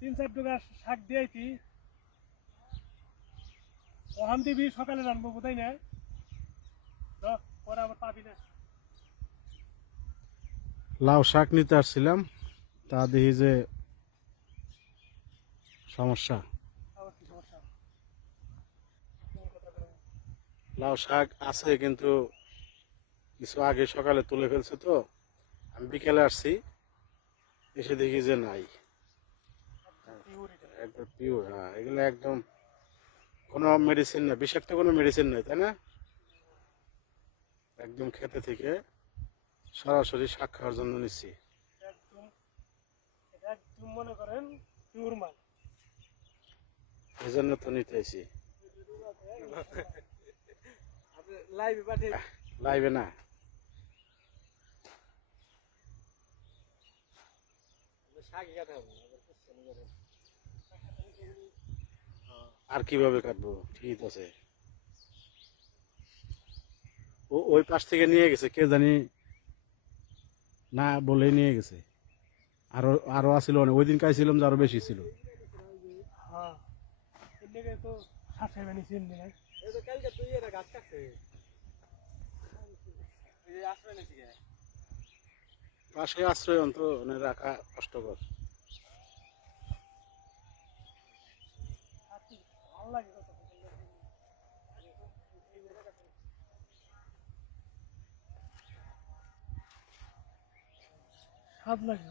3-4 ডগা শাক দিয়েছি ওখান দিবি সকালে রানবো বোধহয় না পরে আবার পাবি না লাউ শাক নিতে আসছিলাম তা দেখি যে সমস্যা। আবার কি সমস্যা লাউ শাক আছে কিন্তু কিছু আগে সকালে তুলে ফেলছে তো আমি বিকেলে আসছি এসে দেখি যে নাই। একদম পিওর, হ্যাঁ এগুলো একদম কোনো মেডিসিন না, বিষাক্ত কোনো মেডিসিন নেই তাই না, একদম খেতে থেকে সরাসরি শাক খাওয়ার জন্য নিচ্ছি। একদম একদম মনে করেন পিওর মাল এই জন্য তো নিতে আইছি। লাইভে পাঠিয়ে লাইবে না শাকই কাটা হবে আর কিভাবে কাটবো, ঠিক আছে। ওই পাশ থেকে নিয়ে গেছে কে জানি, না বলেই নিয়ে গেছে। আরো আরো আছিল অনেক, ওই দিন খাইছিলাম যে আরো বেশি ছিল। হ্যাঁ এর লেগে তো শাক বানিয়েছি এর লেগে এই তো কালকে তুই এটা গাছ কাটছে এই আসবে নাকি পাশে আশ্রয় অন্ত রাখা কষ্টকর। ভালো লাগে কত স্বাদ লাগে